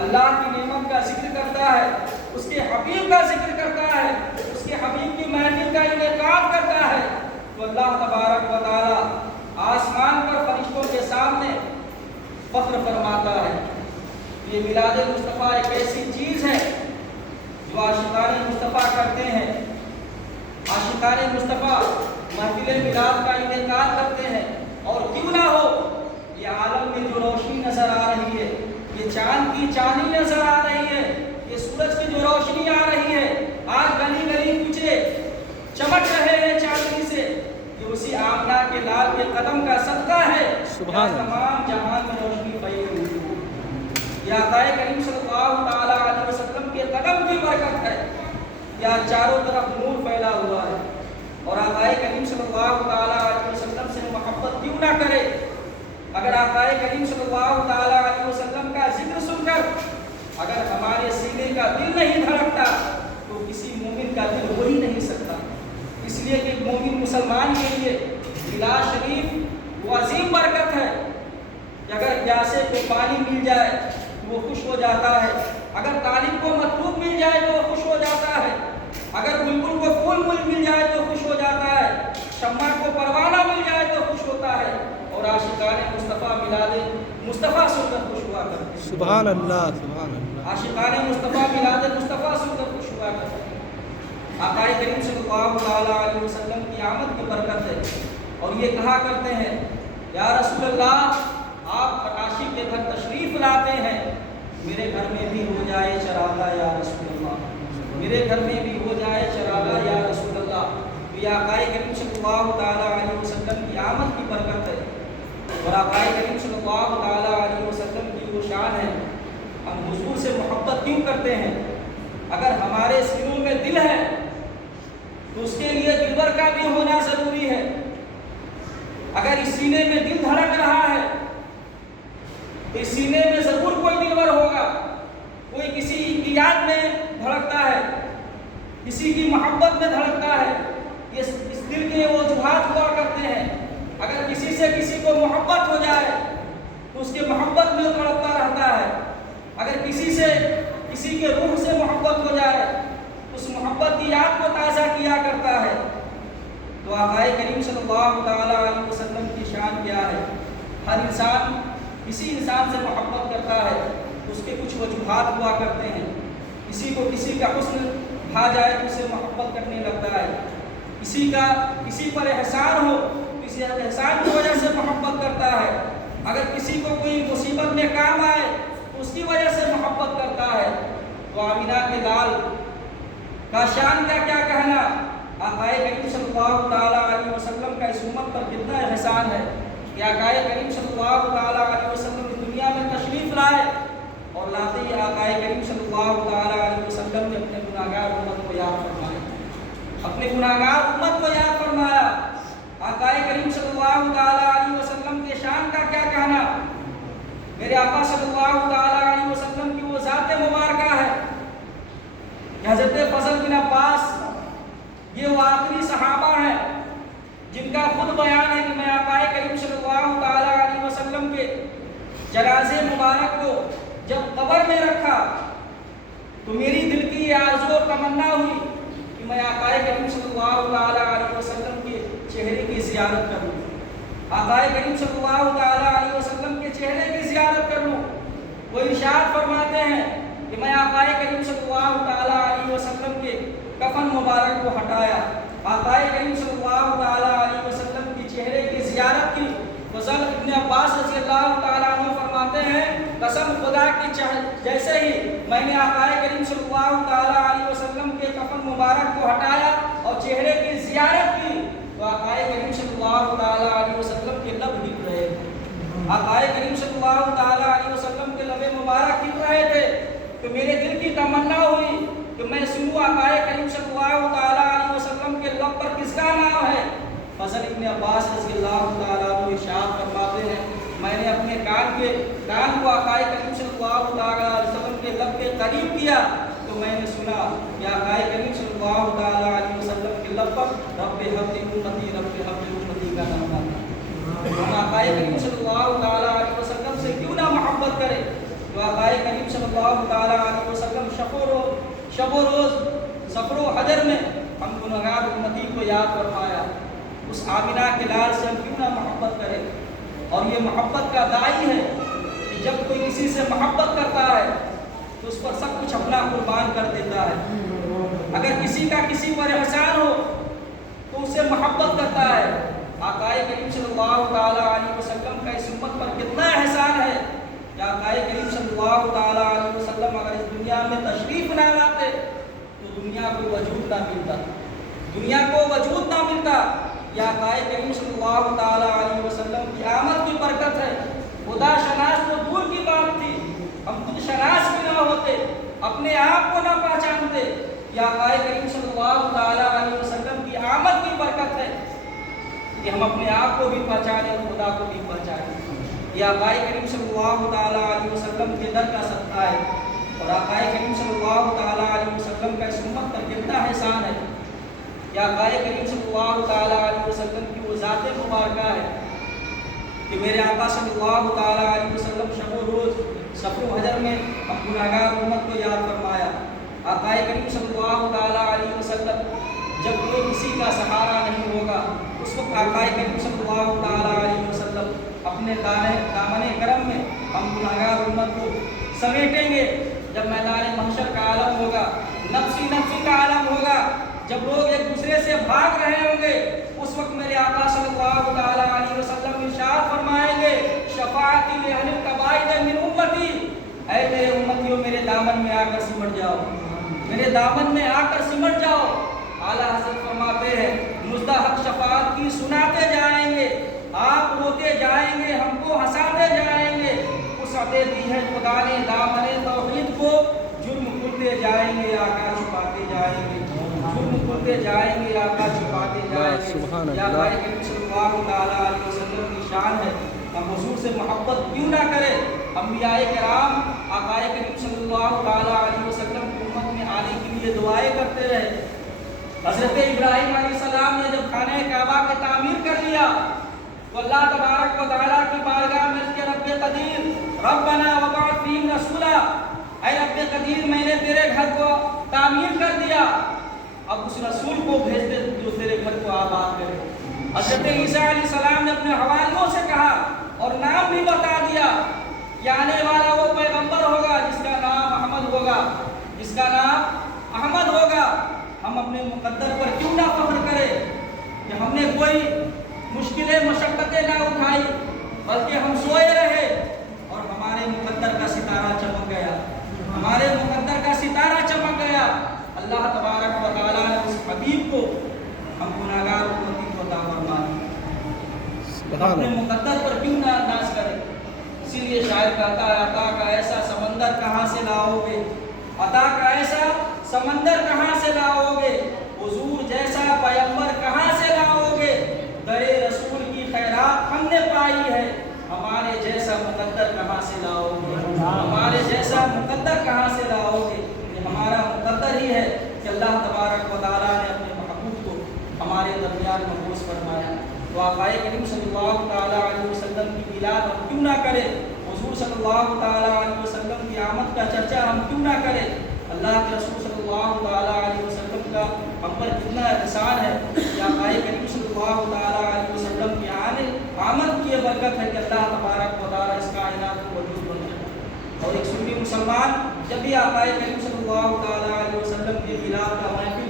اللہ کی نعمت کا ذکر کرتا ہے، اس کے حبیب کا ذکر کرتا ہے، اس کے حبیب کی محفل کا انعقاد کرتا ہے، تو اللہ تبارک و تعالی آسمان پر فرشتوں کے سامنے فخر فرماتا ہے۔ یہ میلاد مصطفیٰ ایک ایسی چیز ہے جو عاشقان مصطفیٰ کرتے ہیں۔ عاشقان مصطفیٰ محفل میلاد کا انعقاد کرتے ہیں، اور کیوں نہ ہو، یہ عالم میں جو روشنی نظر آ رہی ہے، یہ چاند کی چاندنی نظر آ رہی ہے، یہ سورج کی جو روشنی آ رہی ہے، آج گلی گلی کوچے چمک رہے ہیں چاندنی سے، یہ اسی آمنہ کے لال کے قدم کا صدقہ ہے۔ سبحان اللہ۔ تمام جہان میں روشنی پھیلی ہوئی ہے، یہ آقا کریم صلی اللہ تعالی علیہ وسلم کے قدم کی برکت ہے۔ یا چاروں طرف نور پھیلا ہوا ہے، اور آقا کریم صلی اللہ تعالی علیہ وسلم سے محبت کیوں نہ کرے؟ اگر آقا کریم صلی اللہ تعالی علیہ وسلم کا ذکر سن کر اگر ہمارے سینے کا دل نہیں دھڑکتا تو کسی مومن کا دل ہو ہی نہیں سکتا۔ اس لیے کہ مومن مسلمان کے لیے میلاد شریف وہ عظیم برکت ہے کہ اگر پیاسے کو پانی مل جائے تو وہ خوش ہو جاتا ہے، اگر طالب کو مطلوب مل جائے تو وہ خوش ہو جاتا ہے، اگر بلبل کو پھول مل جائے تو خوش ہو جاتا ہے، شمع کو پروانہ مل جائے تو خوش ہوتا ہے، اور عاشقان مصطفیٰ میلاد مصطفیٰ سن کر خوش ہوا کرتے ہیں۔ سبحان اللہ، سبحان اللہ۔ عاشقان مصطفیٰ میلاد مصطفیٰ سن کر خوش ہوا کرتے ہیں۔ آقا کریم صلی اللہ تعالی علیہ وسلم کی آمد کی برکت ہے، اور یہ کہا کرتے ہیں یا رسول اللہ، آپ عاشق کے گھر تشریف لاتے ہیں، میرے گھر میں بھی ہو جائے چراغا یا رسول اللہ، میرے گھر میں بھی ہو جائے چراغا یا رسول اللہ۔ یہ آقا کریم صلی اللہ تعالی علیہ وسلم کی آمد کی برکت ہے، اور آقا کریم صلی اللہ تعالی علیہ وسلم کی وہ شان ہے۔ ہم حضور سے محبت کیوں کرتے ہیں؟ اگر ہمارے سینوں میں دل ہے تو اس کے لیے دلبر کا بھی ہونا ضروری ہے۔ اگر اس سینے میں دل دھڑک رہا ہے تو اس سینے میں ضرور کوئی دلبر ہوگا، کوئی کسی کی یاد میں دھڑکتا ہے، کسی کی محبت میں دھڑکتا ہے۔ اس دل کے وہ وجوہات ہوا کرتے ہیں۔ اگر کسی سے کسی کو محبت ہو جائے تو اس کے محبت میں تڑپتا رہتا ہے، اگر کسی سے کسی کے روح سے محبت ہو جائے اس محبت کی یاد کو تازہ کیا کرتا ہے۔ تو آقا کریم صلی اللہ تعالی علیہ وسلم کی شان کیا ہے؟ ہر انسان کسی انسان سے محبت کرتا ہے تو اس کے کچھ وجوہات ہوا کرتے ہیں۔ کسی کو کسی کا حسن بھا جائے تو اسے محبت کرنے لگتا ہے، کسی پر احسان ہو کسی احسان کی وجہ سے محبت کرتا ہے، اگر کسی کو کوئی مصیبت میں کام آئے تو اس کی وجہ سے محبت کرتا ہے۔ تو آمینہ کے لال کا شان کا کیا کہنا؟ آقا کریم صلی اللہ تعالی علیہ وسلم کا اس امت پر کتنا احسان ہے کہ آقا کریم صلی اللہ تعالی علیہ وسلم اس دنیا میں تشریف لائے، اور لاتے ہی آقا کریم صلی اللہ تعالی علیہ وسلم نے اپنے گناہگار امت کو یاد فرمایا، اپنے گناہگار امت کو یاد فرمایا۔ آقا کریم صلی اللہ تعالی علیہ وسلم کے شان کا کیا کہنا؟ میرے آقا صلی اللہ تعالی علیہ وسلم کی وہ ذات مبارکہ ہے کہ حضرت فضل بن عباس یہ وہ آخری صحابہ ہیں جن کا خود بیان ہے کہ میں آقا کریم صلی اللہ تعالی علیہ وسلم کے جنازے مبارک کو جب قبر میں رکھا تو میری دل کی یہ آرزو اور تمنا ہوئی کہ میں آقا کریم صلی اللہ تعالی علیہ وسلم کے چہرے کی زیارت کروں، آقا کریم صلی اللہ تعالی علیہ وسلم کے چہرے کی زیارت کر لوں۔ وہ ارشاد فرماتے ہیں کہ میں آقا کریم صلی اللہ تعالی علیہ وسلم کے کفن مبارک کو ہٹایا، آقا کریم صلی اللہ تعالی علیہ وسلم کی چہرے کی زیارت کی۔ فضل ابن عباس رضی اللہ تعالیٰ عنہ فرماتے ہیں قسم خدا کی جیسے ہی میں نے آقا کریم صلی اللہ تعالیٰ علیہ وسلم کے کفن مبارک کو ہٹایا اور چہرے کی زیارت کی تو آقا کریم صلی اللہ تعالیٰ علیہ وسلم کے لب ہل رہے تھے، آقا کریم صلی اللہ تعالیٰ علیہ وسلم کے لب مبارک ہل رہے تھے۔ تو میرے دل کی تمنا ہوئی کہ میں سنوں آقا کریم صلی اللہ تعالیٰ علیہ وسلم کے لب پر کس کا نام ہے۔ فضل ابن عباس رضی اللہ تعالیٰ عنہ ارشاد فرماتے ہیں میں نے اپنے کان کو آقا کریم صلی اللہ تعالیٰ علیہ وسلم کے لب کے قریب کیا تو میں نے سنا کہ آقا کریم صلی اللہ تعالیٰ علیہ وسلم کے لب پر رب حب امتی رب حب امتی کا نام آتا ہے۔ ہم آقا کریم صلی اللہ تعالیٰ علیہ وسلم سے کیوں نہ محبت کریں؟ جو آقائے کریم صلی اللہ تعالیٰ علیہ وسلم شب و روز سفر و حجر میں ہم گنہگار امتی کو یاد فرمایا، اس آمنہ کے لال سے ہم کیوں نہ محبت کریں؟ اور یہ محبت کا داعی ہے کہ جب کوئی کسی سے محبت کرتا ہے تو اس پر سب کچھ اپنا قربان کر دیتا ہے۔ اگر کسی کا کسی پر احسان ہو تو اسے محبت کرتا ہے۔ آقائے کریم صلی اللہ تعالیٰ علیہ وسلم کا اس امت پر کتنا احسان ہے کہ آقائے کریم صلی اللہ تعالیٰ علیہ وسلم اگر اس دنیا میں تشریف نہ لاتے تو دنیا کو وجود نہ ملتا، دنیا کو وجود نہ ملتا۔ یہ آقائے کریم صلی اللہ تعالیٰ علیہ وسلم کی آمد کی برکت ہے۔ خدا شناس تو دور کی بات تھی، ہم خود شناس بھی نہ ہوتے، اپنے آپ کو نہ پہچانتے، یہ آقائے کریم صلی اللہ تعالیٰ علیہ وسلم کی آمد کی برکت ہے کہ ہم اپنے آپ کو بھی پہچانیں اور خدا کو بھی پہچانیں۔ یہ آقائے کریم صلی اللہ تعالیٰ علیہ وسلم کے در کا صدقہ ہے، اور آقائے کریم صلی اللہ تعالیٰ علیہ وسلم کا اس امت پر کتنا احسان ہے۔ یہ آقائے کریم صلی اللہ تعالیٰ علیہ وسلم کی وہ ذات مبارکہ ہے کہ میرے آقا صلی اللہ تعالیٰ علیہ وسلم شب و روز سفر و حجر میں ہم گنہگار امت کو یاد فرمایا۔ آقائے کریم صلی اللہ تعالیٰ علیہ وسلم جب کوئی کسی کا سہارا نہیں ہوگا اس وقت آقائے کریم صلی اللہ تعالیٰ علیہ وسلم اپنے دامن کرم میں ہم گنہگار امت کو سمیٹیں گے۔ جب میدان محشر کا عالم ہوگا، نفسی نفسی کا عالم ہوگا، جب لوگ ایک دوسرے سے بھاگ رہے ہوں گے، اس وقت میرے آقا صلی اللہ تعالیٰ علیہ وسلم ارشاد فرمائیں گے شفاعتی لأہل الکبائر من امتی، اے میرے امتیوں میرے دامن میں آ کر سمٹ جاؤ، میرے دامن میں آ کر سمٹ جاؤ۔ اعلیٰ حضرت فرماتے ہیں مستحق شفاعت کی سناتے جائیں گے، آپ روتے جائیں گے، ہم کو ہنساتے جائیں گے، وسعتیں دی ہے خدا نے دامن توحید کو، جرم کھلتے جائیں گے آقا چھپاتے جائیں گے، جرم کھلتے جائیں گے آقا چھپاتے جائیں گے۔ یا آقا کریم صلی اللہ تعالیٰ علیہ وسلم کی شان ہے، ہم حضور سے محبت کیوں نہ کریں؟ انبیاء کرام آقا کریم صلی اللہ تعالیٰ علیہ وسلم کی امت میں آنے کے لیے دعائیں کرتے رہے۔ حضرت ابراہیم علیہ السلام نے جب خانہ کعبہ کی تعمیر کر لیا تو اللہ تبارک و تعالیٰ کی بارگاہ میں اس کے رب قدیر ربنا وبعث فیہم رسولا، اے رب قدیر میں نے تیرے گھر کو تعمیر کر دیا، اب اس رسول کو بھیج دے جو تیرے گھر کو آباد کرے۔ حضرت عیسیٰ علیہ السلام نے اپنے حواریوں سے کہا اور نام بھی بتا دیا کہ آنے والا وہ پیغمبر ہوگا جس کا نام احمد ہوگا، جس کا نام احمد ہوگا۔ ہم اپنے مقدر پر کیوں نہ فخر کریں کہ ہم نے کوئی مشکلیں مشقتیں نہ اٹھائی، بلکہ ہم سوئے رہے اور ہمارے مقدر کا ستارہ چمک گیا، ہمارے مقدر کا ستارہ چمک گیا۔ اللہ تبارک و تعالیٰ نے اس حبیب کو ہم گناہگار امتی کو عطا فرمایا، اپنے مقدر پر کیوں نہ ناز کریں؟ اسی لیے شاعر کہتا ہے عطا کا ایسا سمندر کہاں سے لاؤ گے، عطا کا ایسا سمندر کہاں سے لاؤ گے، حضور جیسا پیغمبر کہاں سے لاؤ گے، درے رسول کی خیرات ہم نے پائی ہے، ہمارے جیسا مقدر کہاں سے لاؤ گے، ہمارے جیسا مقدر کہاں سے لاؤ گے۔ یہ ہمارا مقدر ہی ہے کہ اللہ تبارک و تعالیٰ نے اپنے محبوب کو ہمارے درمیان مبعوث فرمایا۔ تو آقا کریم صلی اللہ تعالیٰ علیہ وسلم کی میلاد ہم کیوں نہ کریں، حضور صلی اللہ تعالیٰ علیہ وسلم کی آمد کا چرچا ہم کیوں نہ کریں۔ اللہ کے رسول صلی اللہ تعالیٰ علیہ وسلم کا ہم پر کتنا احسان ہے کہ آقا کریم صلی اللہ تعالیٰ علیہ وسلم کی آمد کی یہ برکت ہے کہ اللہ تبارک و تعالیٰ اس کائنات کو وجود بنایا۔ اور ایک سنی مسلمان جب بھی آقا کریم صلی اللہ تعالیٰ علیہ وسلم کی میلاد کا محفل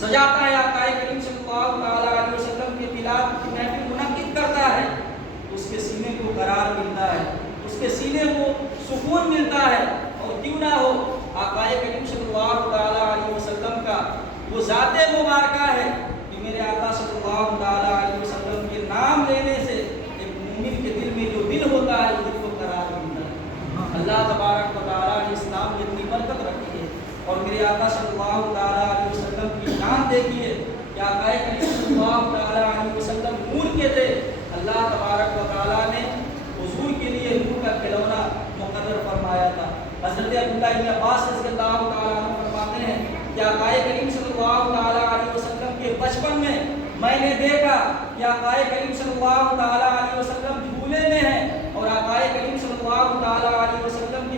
سجاتا ہے، آقا کریم صلی اللہ تعالیٰ علیہ وسلم کی میلاد کی محفل منعقد کرتا ہے تو اس کے سینے کو قرار ملتا ہے، اس کے سینے کو سکون ملتا ہے۔ اور کیوں نہ ہو آقا کریم صلی اللہ تعالیٰ علیہ وسلم کا وہ ذات مبارکہ ہے کہ میرے آقا صلی اللہ تعالیٰ علیہ وسلم کے نام لینے سے ایک مومن کے دل میں جو دل ہوتا ہے وہ دل کو قرار ملتا ہے۔ اللہ تبارک و تعالیٰ نے اسلام میں اتنی برکت رکھی ہے، اور میرے آقا صلی اللہ تعالیٰ علیہ وسلم کی شان دیکھیے کہ آقا کریم صلی اللہ تعالیٰ علیہ وسلم نور کے تھے، اللہ تبارک و تعالیٰ نے حضور کے لیے نور کا کھلونا مقرر فرمایا تھا۔ حضرت عبداللہ ابن عباس رضی اللہ تعالیٰ عنہ فرماتے ہیں کہ آقا کریم صلی اللہ تعالیٰ علیہ وسلم کے بچپن میں نے دیکھا کہ آقا کریم صلی اللہ تعالیٰ علیہ وسلم جھولے میں ہیں اور آقا کریم صلی اللہ تعالیٰ علیہ وسلم کی